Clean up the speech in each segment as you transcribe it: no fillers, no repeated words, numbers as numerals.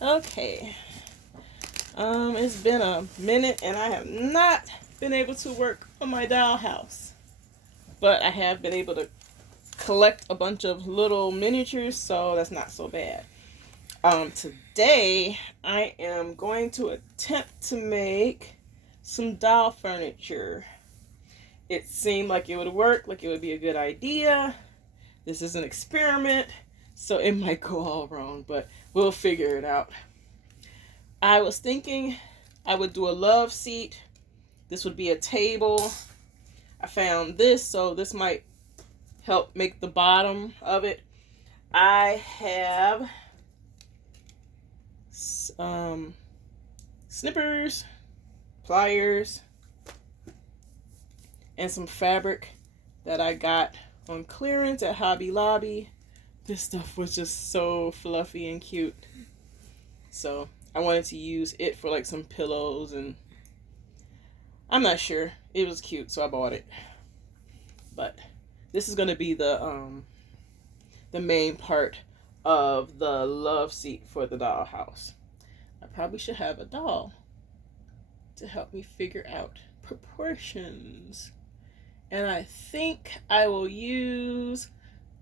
Okay. It's been a minute and I have not been able to work on my dollhouse. But I have been able to collect a bunch of little miniatures, so that's not so bad. Today I am going to attempt to make some doll furniture. It seemed like it would work, like it would be a good idea. This is an experiment, so it might go all wrong, but we'll figure it out. I was thinking I would do a love seat. This would be a table. I found this, so this might help make the bottom of it. I have snippers, pliers, and some fabric that I got on clearance at Hobby Lobby. This stuff was just so fluffy and cute. So I wanted to use it for like some pillows, and I'm not sure. It was cute, so I bought it. But this is going to be the main part of the love seat for the dollhouse. I probably should have a doll to help me figure out proportions. And I think I will use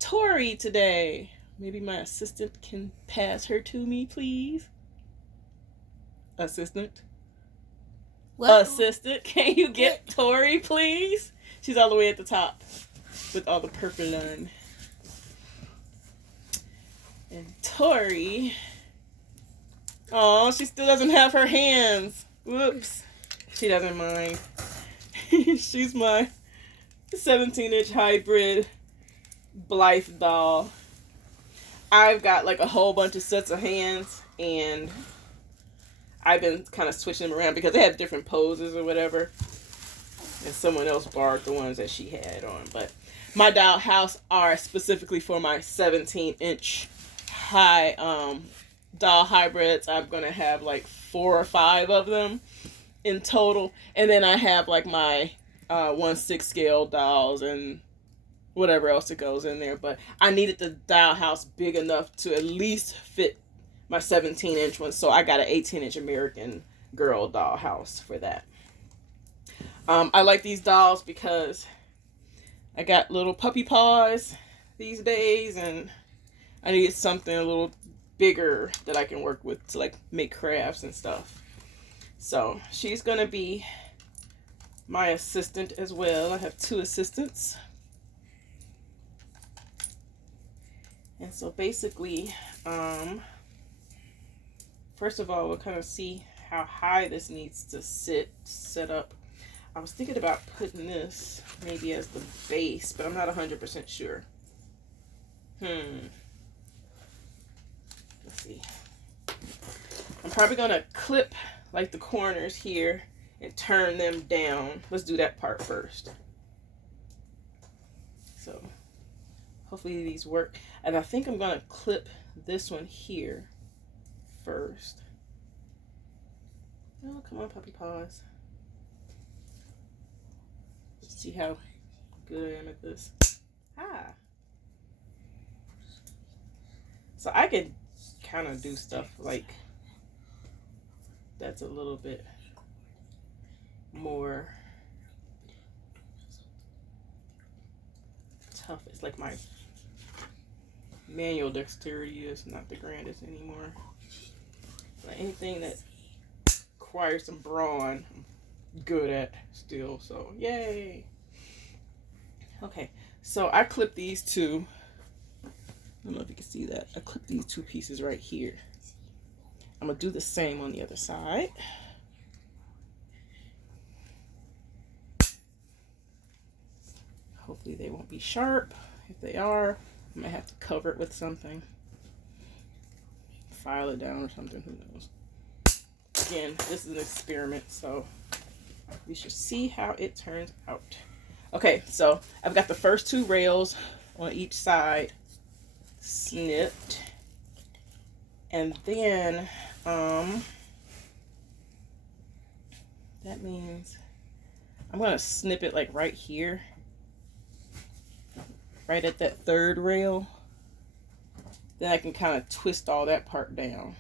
Tori today. Maybe my assistant can pass her to me, please. Assistant? What? Assistant, can you get Tori, please? She's all the way at the top with all the purple on. And Tori, oh, she still doesn't have her hands. Whoops. She doesn't mind. She's my 17-inch hybrid Blythe doll. I've got like a whole bunch of sets of hands, and I've been kind of switching them around because they have different poses or whatever. And someone else borrowed the ones that she had on. But my dollhouse are specifically for my 17-inch high doll hybrids. I'm going to have like 4 or 5 of them in total. And then I have like my 1/6 scale dolls and whatever else that goes in there. But I needed the dollhouse big enough to at least fit my 17-inch one. So I got an 18-inch American Girl dollhouse for that. I like these dolls because I got little puppy paws these days, and I needed something a little bigger that I can work with to like make crafts and stuff. So she's gonna be my assistant as well. I have 2 assistants. And so basically, first of all, we'll kind of see how high this needs to set up. I was thinking about putting this maybe as the base, but I'm not 100% sure. Let's see. I'm probably going to clip like the corners here and turn them down. Let's do that part first. So hopefully these work. And I think I'm going to clip this one here first. Oh, come on, puppy paws. Let's see how good I am at this. Ah. So I could kind of do stuff like that's a little bit more tough. It's like my manual dexterity is not the grandest anymore. Like anything that requires some brawn, I'm good at still, so yay. Okay, so I clipped these 2. I don't know if you can see that. I clipped these 2 pieces right here. I'm gonna do the same on the other side. Hopefully they won't be sharp. If they are, I might have to cover it with something. File it down or something, who knows. Again, this is an experiment, so we should see how it turns out. Okay, so I've got the first 2 rails on each side snipped. And then, that means I'm going to snip it like right here. Right at that 3rd rail. Then I can kind of twist all that part down.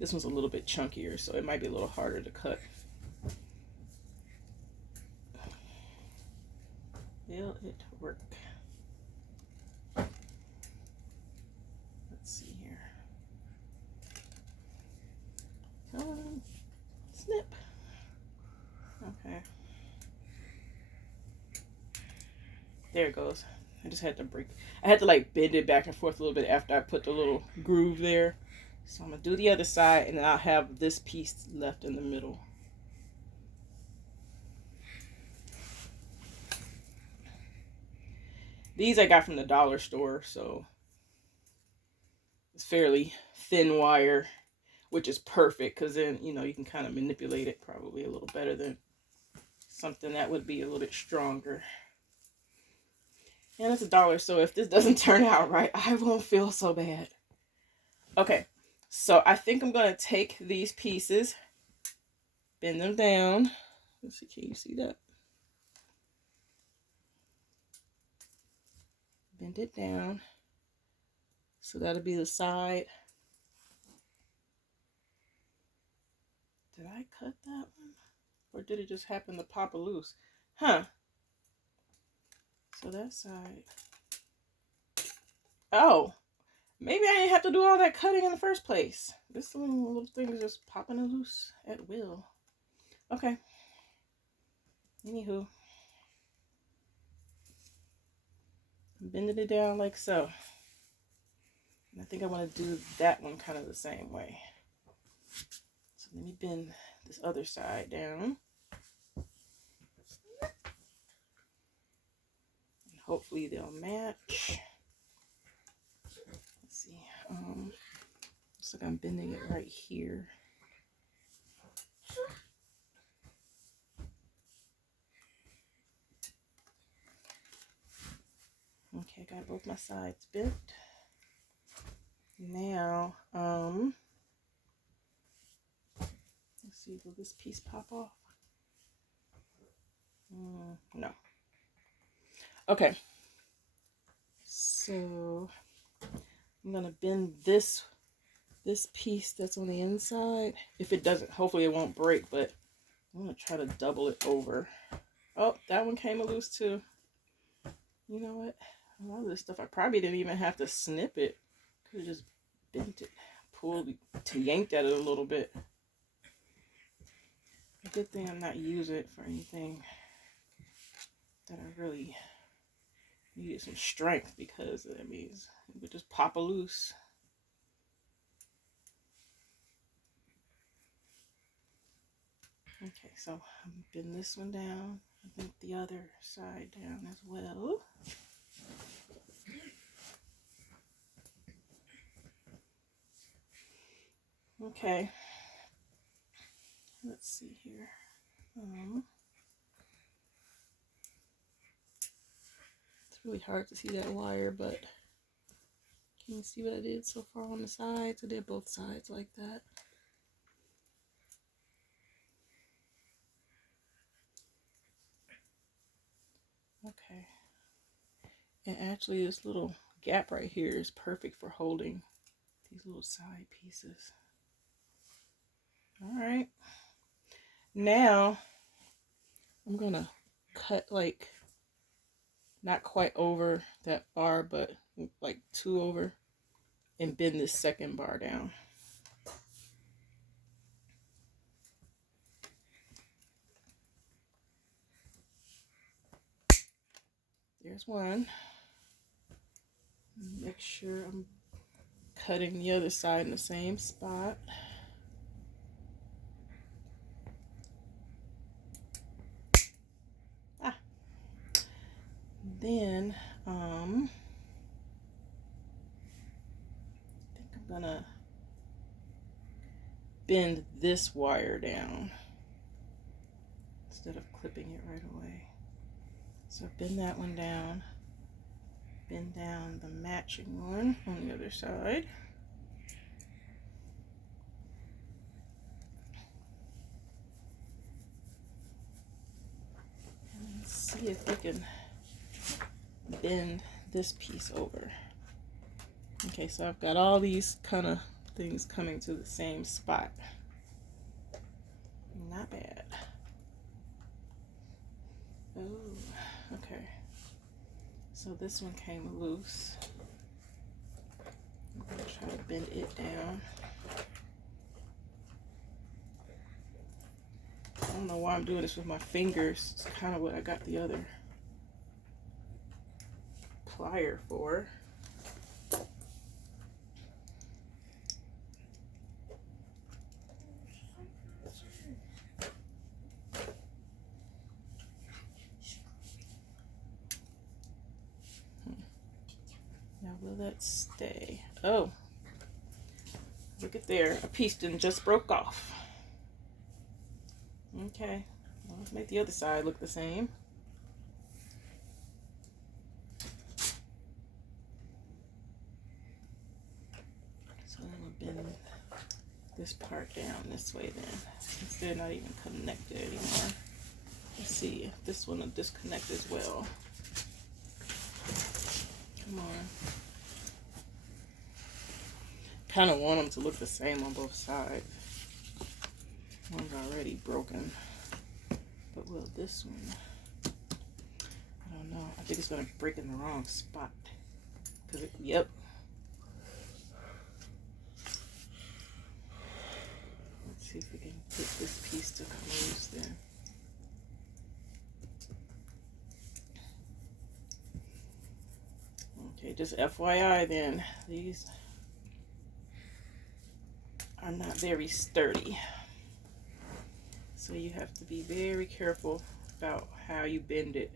This one's a little bit chunkier, so it might be a little harder to cut. Will it work? Let's see here. Come on. Snip. Okay. There it goes. I just had to I had to like bend it back and forth a little bit after I put the little groove there. So I'm gonna do the other side, and then I'll have this piece left in the middle. These I got from the dollar store, so it's fairly thin wire, which is perfect because then, you know, you can kind of manipulate it probably a little better than something that would be a little bit stronger. And it's $1, so if this doesn't turn out right, I won't feel so bad. Okay, so I think I'm going to take these pieces, bend them down. Let's see, can you see that? Bend it down. So that'll be the side. Did I cut that one? Or did it just happen to pop loose? Huh. So that side. Oh. Maybe I didn't have to do all that cutting in the first place. This little thing is just popping it loose at will. Okay. Anywho. Bending it down like so. And I think I want to do that one kind of the same way. So let me bend this other side down. And hopefully they'll match. Let's see. Looks like I'm bending it right here. Okay, got both my sides bent. Now, let's see, will this piece pop off? No. Okay. So, I'm gonna bend this piece that's on the inside. If it doesn't, hopefully it won't break, but I'm gonna try to double it over. Oh, that one came loose too. You know what? A lot of this stuff, I probably didn't even have to snip it. Could have just bent it, yanked at it a little bit. A good thing I'm not using it for anything that I really needed some strength, because that means it would just pop loose. Okay, so I'm bend this one down. I think the other side down as well. Okay, let's see here. It's really hard to see that wire, but can you see what I did so far on the sides? I did both sides like that. Okay. And actually this little gap right here is perfect for holding these little side pieces. All right. Now I'm gonna cut like not quite over that bar, but like 2 over, and bend this second bar down. There's one. Make sure I'm cutting the other side in the same spot. Then I think I'm gonna bend this wire down instead of clipping it right away. So bend that one down, bend down the matching one on the other side. And let's see if we can bend this piece over. Okay, so I've got all these kind of things coming to the same spot. Not bad. Oh, okay. So this one came loose. I'm gonna try to bend it down. I don't know why I'm doing this with my fingers. It's kind of what I got the other plier for. Now will that stay? Oh, look at there. A piece just broke off. Okay, well, let's make the other side look the same. So I'm gonna bend this part down this way then, since they're not even connected anymore. Let's see if this one will disconnect as well. Come on. Kind of want them to look the same on both sides. One's already broken. But will this one? I don't know. I think it's going to break in the wrong spot. Yep. Let's see if we can get this piece to come loose then. Okay, just FYI then, these are not very sturdy. So you have to be very careful about how you bend it.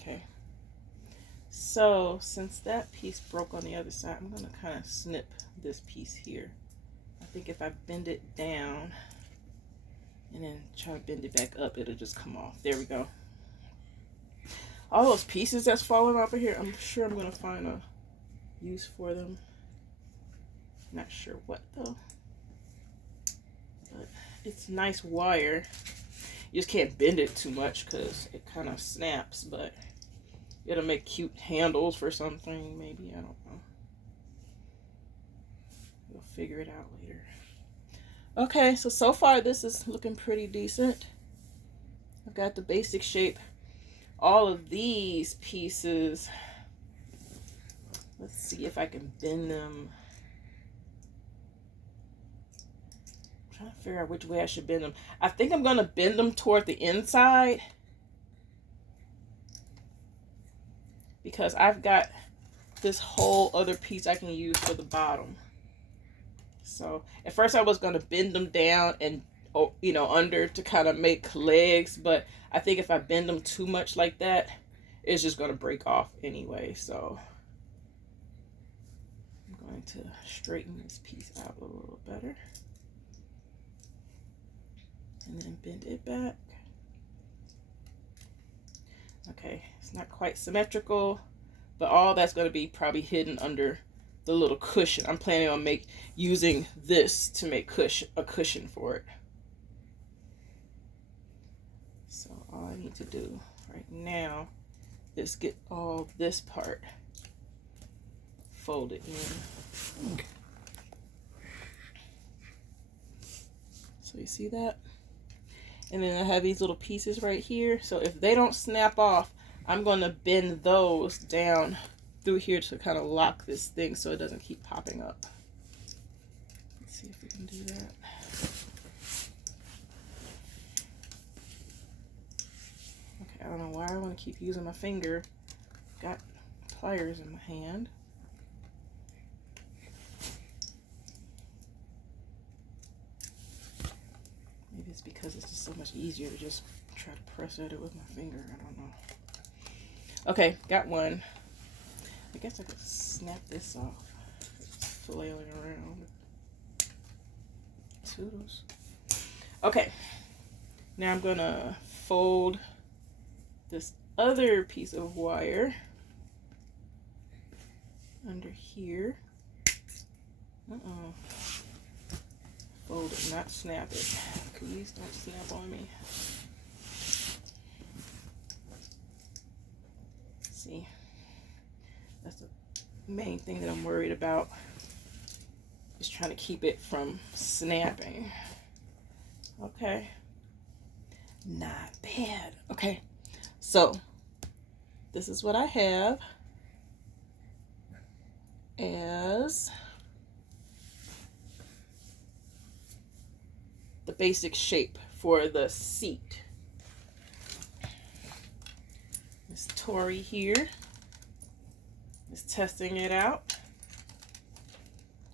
Okay. So since that piece broke on the other side, I'm going to kind of snip this piece here. I think if I bend it down and then try to bend it back up, it'll just come off. There we go. All those pieces that's falling off of here, I'm sure I'm going to find a use for them. Not sure what though. But it's nice wire. You just can't bend it too much because it kind of snaps, but it'll make cute handles for something, maybe. I don't know. We'll figure it out later. Okay, so far this is looking pretty decent. I've got the basic shape. All of these pieces, let's see if I can bend them. I'm trying to figure out which way I should bend them. I think I'm going to bend them toward the inside because I've got this whole other piece I can use for the bottom. So at first I was going to bend them down and, you know, under to kind of make legs, but I think if I bend them too much like that, it's just going to break off anyway. So I'm going to straighten this piece out a little better and then bend it back. Okay, it's not quite symmetrical, but all that's going to be probably hidden under the little cushion. I'm planning on using this to make a cushion for it. So all I need to do right now is get all this part folded in. So you see that? And then I have these little pieces right here. So if they don't snap off, I'm going to bend those down through here to kind of lock this thing so it doesn't keep popping up. Let's see if we can do that. Okay, I don't know why I want to keep using my finger. Got pliers in my hand. Maybe it's because it's just so much easier to just try to press at it with my finger. I don't know. Okay, got one. I guess I could snap this off. It's flailing around. Toodles. Okay, now I'm gonna fold this other piece of wire under here. Fold it, not snap it. Please don't snap on me. See, That's the main thing that I'm worried about. Just trying to keep it from snapping. Okay. Not bad. Okay. So this is what I have as the basic shape for the seat. Miss Tori here is testing it out.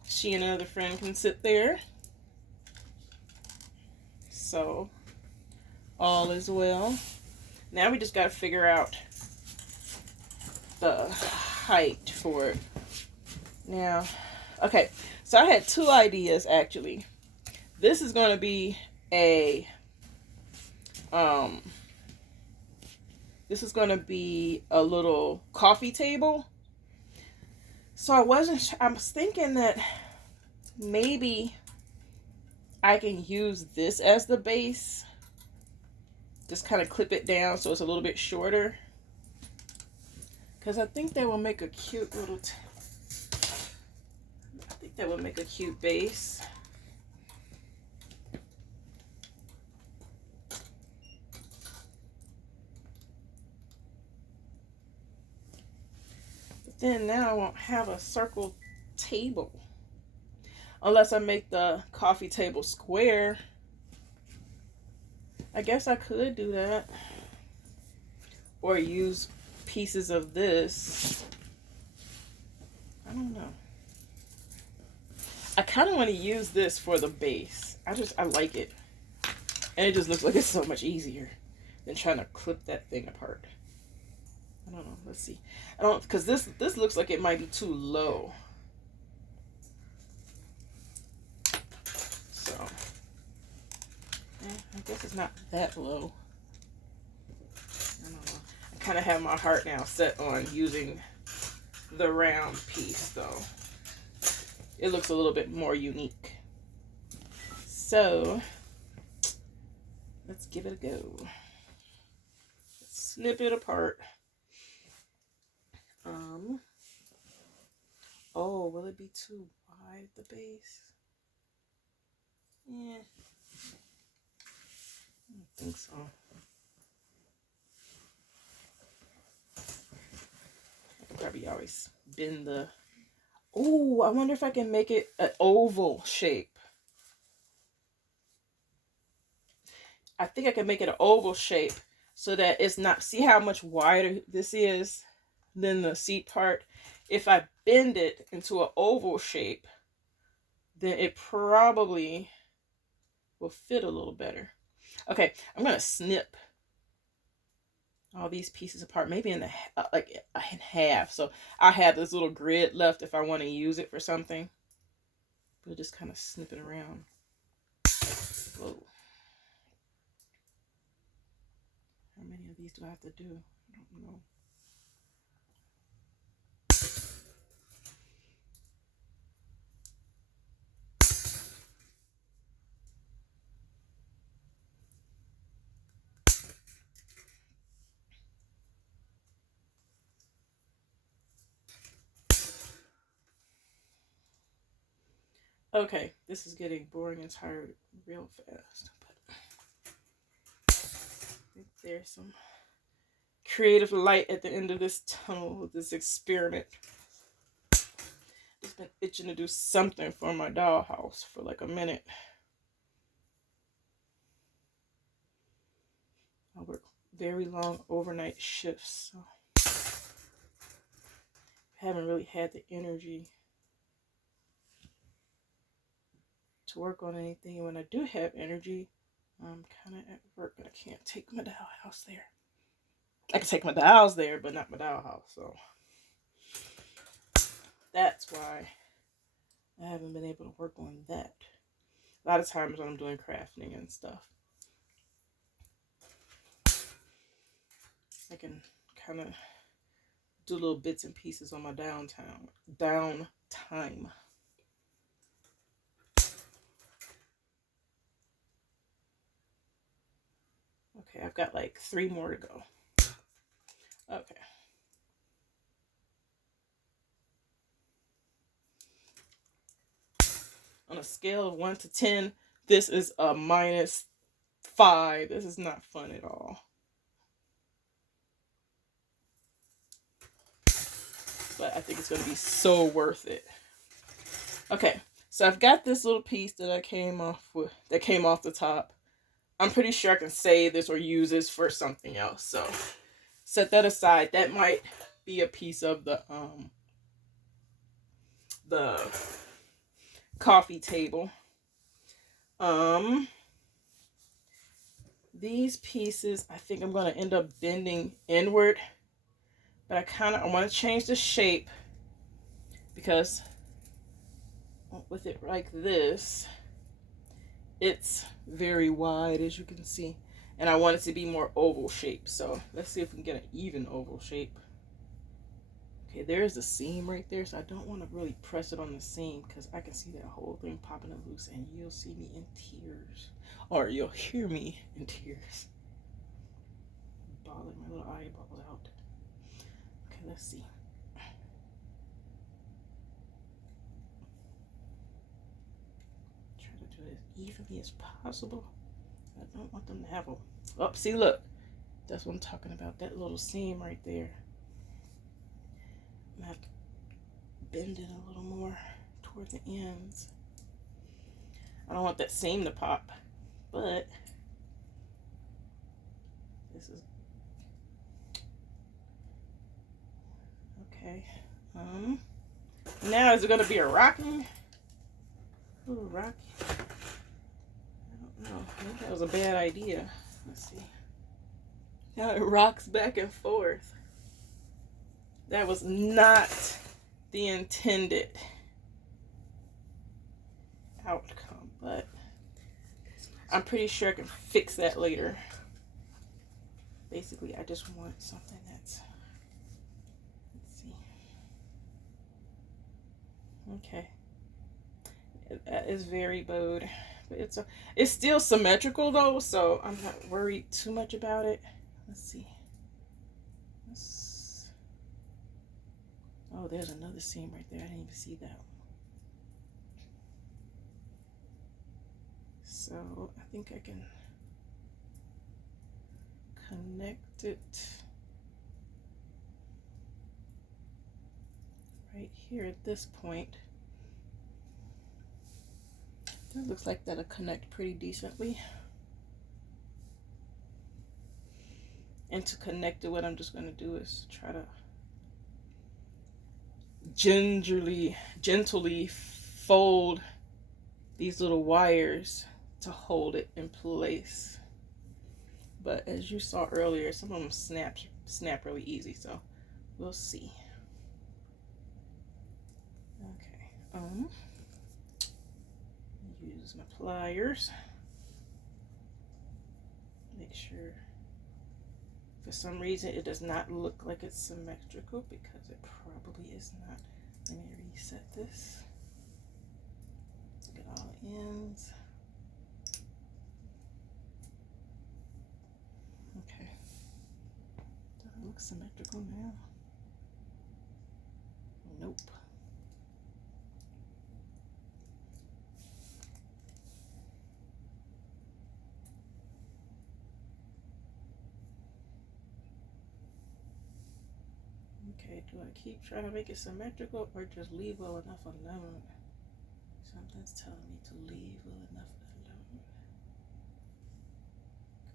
She and another friend can sit there. So all is well. Now we just got to figure out the height for it. Now, okay, so I had two ideas actually. This is going to be a little coffee table. So I was thinking that maybe I can use this as the base. Just kind of clip it down so it's a little bit shorter. Because I think that will make a cute little, I think that would make a cute base. But then now I won't have a circle table. Unless I make the coffee table square. I guess I could do that. Or use pieces of this. I don't know. I kind of want to use this for the base. I like it. And it just looks like it's so much easier than trying to clip that thing apart. I don't know. Let's see. I don't, because this looks like it might be too low. So, I guess it's not that low. I don't know. I kind of have my heart now set on using the round piece, though. It looks a little bit more unique. So, let's give it a go. Let's snip it apart. Oh, will it be too wide at the base? Yeah. I don't think so. I could probably always bend the... Oh, I wonder if I can make it an oval shape. I think I can make it an oval shape so that it's not... See how much wider this is than the seat part? If I bend it into an oval shape, then it probably will fit a little better. Okay, I'm going to snip all these pieces apart, maybe in half. So I have this little grid left if I want to use it for something. We'll just kind of snip it around. Whoa. How many of these do I have to do? I don't know. Okay, this is getting boring and tired real fast. But there's some creative light at the end of this tunnel with this experiment. Just been itching to do something for my dollhouse for like a minute. I work very long overnight shifts, so I haven't really had the energy to work on anything. And when I do have energy, I'm kind of at work, but I can't take my dollhouse there. I can take my dolls there, but not my dollhouse. So that's why I haven't been able to work on that. A lot of times when I'm doing crafting and stuff, I can kind of do little bits and pieces on my downtime. Okay, I've got like 3 more to go. Okay. on a scale of 1 to 10, this is a -5. This is not fun at all. But I think it's going to be so worth it. Okay, so I've got this little piece that I came off with, that came off the top. I'm pretty sure I can save this or use this for something else. So set that aside. That might be a piece of the coffee table. These pieces, I think I'm going to end up bending inward, but I want to change the shape because with it like this, it's very wide, as you can see, and I want it to be more oval shape. So let's see if we can get an even oval shape. Okay, there's the seam right there, so I don't want to really press it on the seam because I can see that whole thing popping it loose, and you'll see me in tears, or you'll hear me in tears, bawling my little eyeballs out. Okay, let's see. Try to do it as evenly as possible. I don't want them to have a... Oh, see, look. That's what I'm talking about. That little seam right there. I'm going to have to bend it a little more toward the ends. I don't want that seam to pop, but this is... Okay. Now is it going to be a rocking? Ooh, rocky. I don't know. Maybe that was a bad idea. Let's see. Now it rocks back and forth. That was not the intended outcome, but I'm pretty sure I can fix that later. Basically, I just want something that's... Let's see. Okay. That is very bowed. But it's still symmetrical though, so I'm not worried too much about it. Let's see. Oh, there's another seam right there. I didn't even see that one. So I think I can connect it right here at this point. That looks like that'll connect pretty decently. And to connect it, what I'm just going to do is try to gently fold these little wires to hold it in place. But as you saw earlier, some of them snap really easy, so we'll see. Okay. Use my pliers. Make sure. For some reason, it does not look like it's symmetrical because it probably is not. Let me reset this. Look at all ends. Okay. Does it look symmetrical now? Nope. Okay, do I keep trying to make it symmetrical or just leave well enough alone? Something's telling me to leave well enough alone.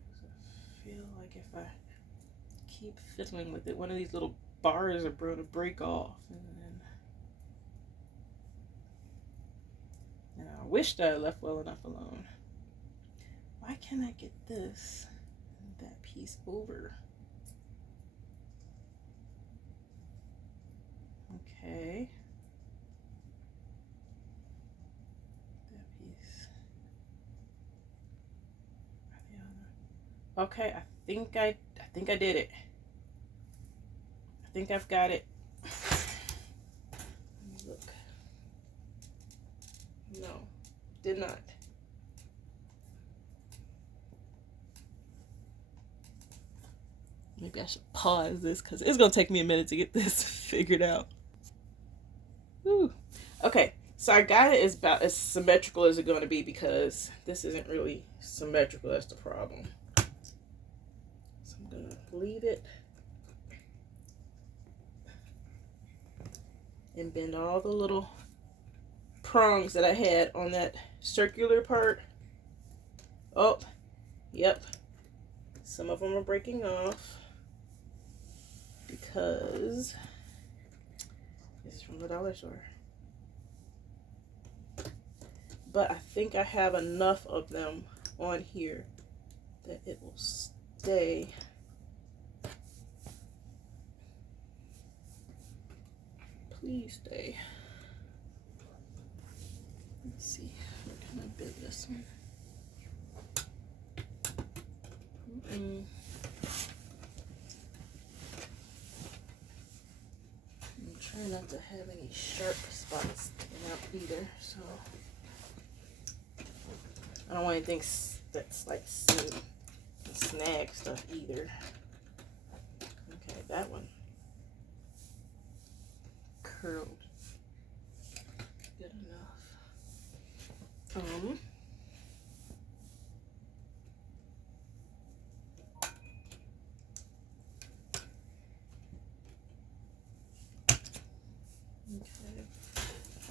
Because I feel like if I keep fiddling with it, one of these little bars are going to break off. And I wish that I left well enough alone. Why can't I get this and that piece over? Okay. That piece. Okay, I think I did it. I think I've got it. Let me look. No, did not. Maybe I should pause this because it's gonna take me a minute to get this figured out. Whew. Okay, So I got it as about as symmetrical as it's going to be because this isn't really symmetrical. That's the problem. So I'm going to leave it and bend all the little prongs that I had on that circular part. Oh, yep. Some of them are breaking off because this is from the dollar store. But I think I have enough of them on here that it will stay. Please stay. Let's see. Where can I bend this one? I'm trying not to have any sharp spots sticking out either, so I don't want anything that's like snag stuff either. Okay, that one curled good enough. Okay.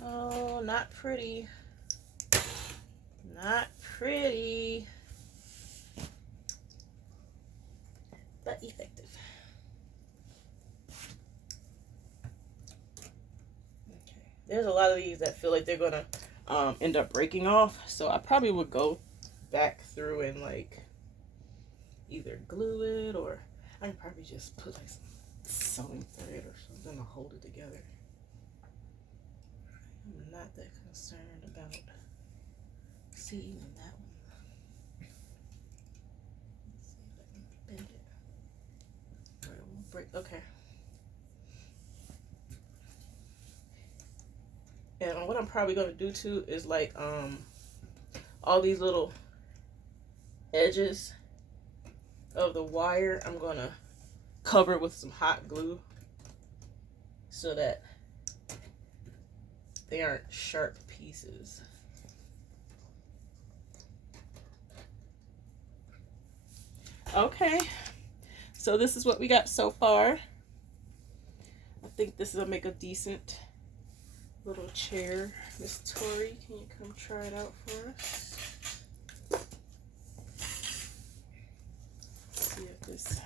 Oh, not pretty. Not pretty. But effective. Okay. There's a lot of these that feel like they're gonna end up breaking off, so I probably would go back through and like either glue it, or I can probably just put like some sewing thread or something to hold it together. I'm not that concerned about seeing that one. Let's see if I can bend it where it won't break. Okay. And what I'm probably gonna do too is like all these little edges of the wire, I'm gonna cover with some hot glue so that they aren't sharp pieces. Okay, so this is what we got so far. I think this will make a decent little chair. Miss Tori, can you come try it out for us? Let's see if this,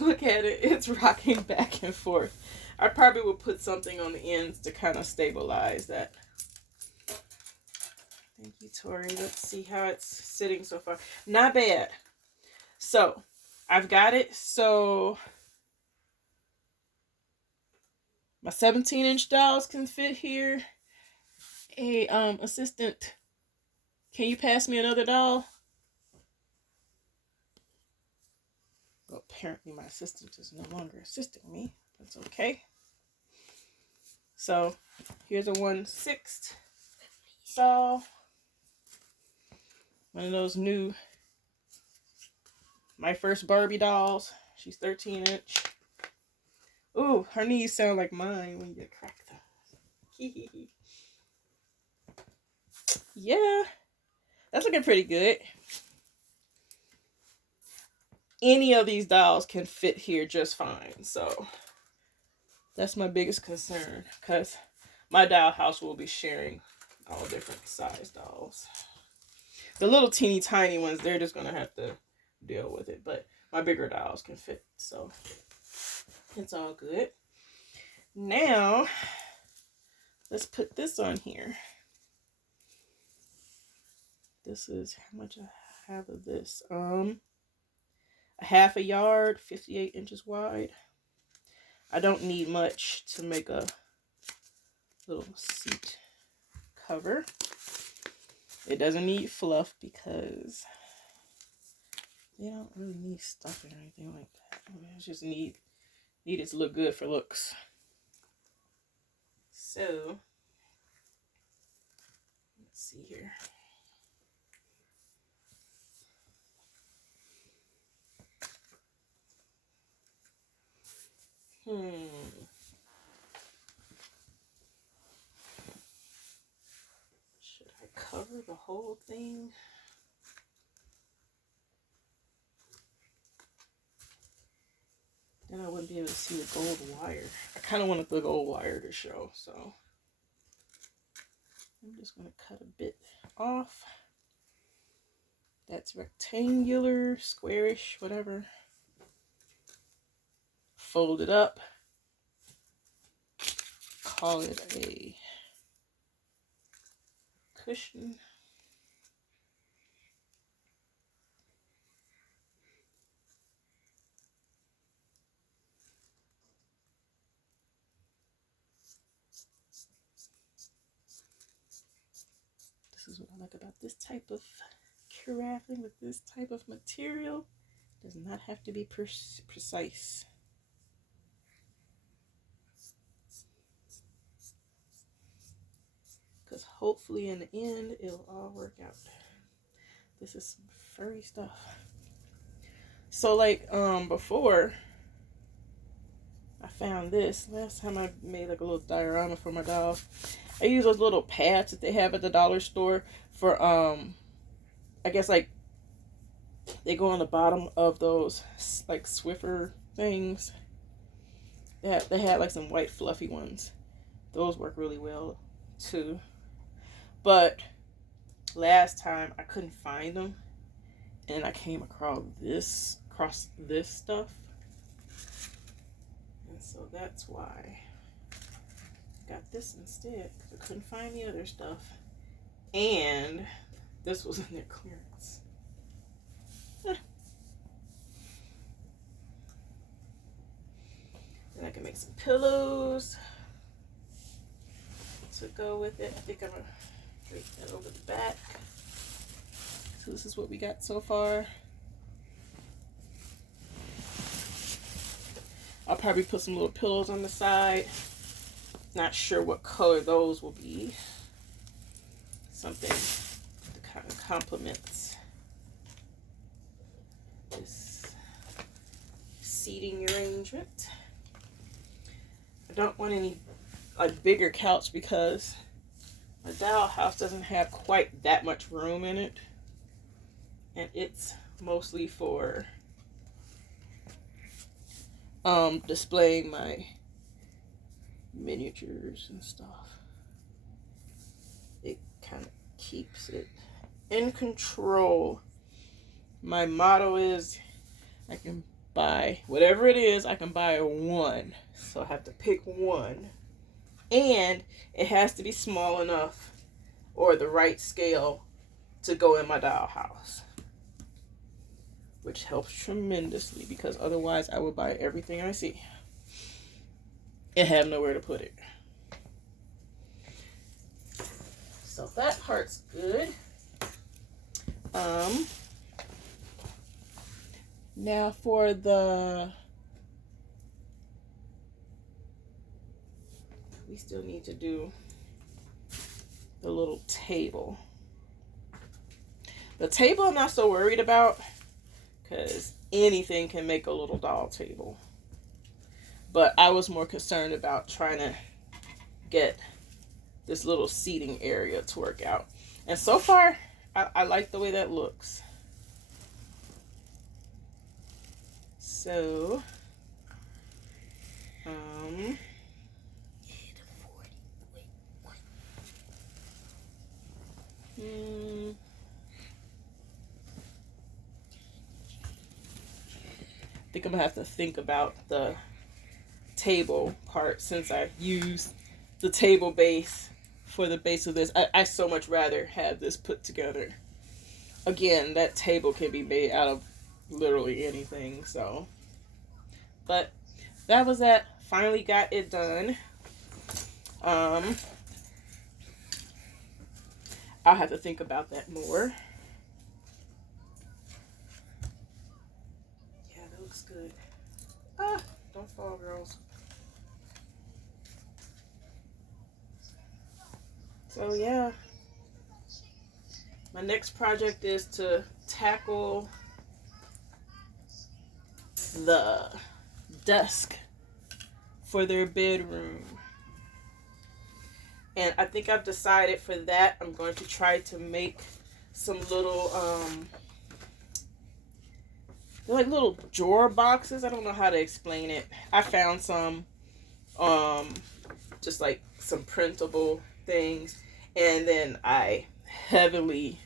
look at it, it's rocking back and forth. I probably will put something on the ends to kind of stabilize that. Thank you, Tori. Let's see how it's sitting so far. Not bad. So I've got it. So my 17-inch dolls can fit here. Hey, assistant, can you pass me another doll? Well, apparently my assistant is no longer assisting me. That's okay. So here's a 1/6 doll. One of those new, my First Barbie dolls. She's 13-inch. Ooh, her knees sound like mine when you crack them. Yeah, that's looking pretty good. Any of these dolls can fit here just fine. So that's my biggest concern, because my doll house will be sharing all different size dolls. The little teeny tiny ones, they're just going to have to deal with it. But my bigger dolls can fit, so it's all good. Now, let's put this on here. This is how much I have of this. A half a yard, 58 inches wide. I don't need much to make a little seat cover. It doesn't need fluff because they don't really need stuffing or anything like that. I mean, it just need it to look good for looks. So let's see here. cover the whole thing. Then I wouldn't be able to see the gold wire. I kind of wanted the gold wire to show, so I'm just going to cut a bit off. That's rectangular, squarish, whatever. Fold it up. Call it a cushion. This is what I like about this type of crafting with this type of material. It does not have to be precise. Because hopefully in the end, it'll all work out. This is some furry stuff. So like before, I found this. Last time I made like a little diorama for my doll. I use those little pads that they have at the dollar store for, I guess like, they go on the bottom of those like Swiffer things. Yeah, they had like some white fluffy ones. Those work really well too. But last time I couldn't find them, and I came across this stuff, and so that's why I got this instead, because I couldn't find the other stuff, and this was in their clearance. Then I can make some pillows to go with it. I think I'm gonna break that over the back. So this is what we got so far. I'll probably put some little pillows on the side. Not sure what color those will be. Something that kind of complements this seating arrangement. I don't want any like bigger couch because my dollhouse doesn't have quite that much room in it, and it's mostly for displaying my miniatures and stuff. It kind of keeps it in control. My motto is I can buy whatever it is, I can buy one. So I have to pick one. And it has to be small enough or the right scale to go in my dollhouse. Which helps tremendously, because otherwise I would buy everything I see and have nowhere to put it. So that part's good. Now for we still need to do the little table. The table I'm not so worried about, because anything can make a little doll table. But I was more concerned about trying to get this little seating area to work out. And so far, I like the way that looks. So, I think I'm gonna have to think about the table part, since I used the table base for the base of this. I so much rather have this put together. Again, that table can be made out of literally anything, so. But that was that. Finally got it done. I'll have to think about that more. Yeah, that looks good. Ah, don't fall, girls. So yeah, my next project is to tackle the desk for their bedroom. And I think I've decided for that I'm going to try to make some little they're like little drawer boxes. I don't know how to explain it. I found some just like some printable things, and then I heavily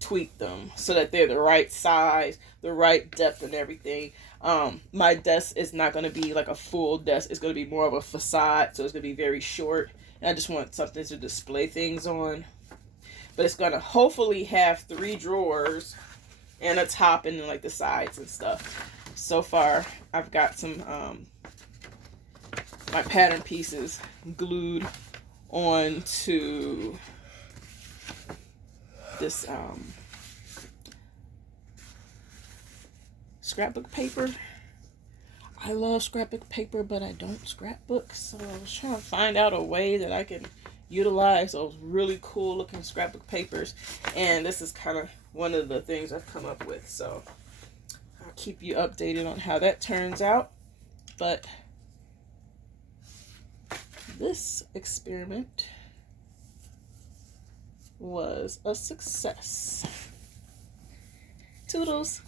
tweak them so that they're the right size, the right depth, and everything. My desk is not going to be like a full desk. It's going to be more of a facade, so it's going to be very short. And I just want something to display things on. But it's going to hopefully have 3 drawers and a top, and then like the sides and stuff. So far, I've got some my pattern pieces glued onto this scrapbook paper. I love scrapbook paper, but I don't scrapbook, so I was trying to find out a way that I can utilize those really cool looking scrapbook papers, and this is kind of one of the things I've come up with, so I'll keep you updated on how that turns out. But this experiment was a success. Toodles.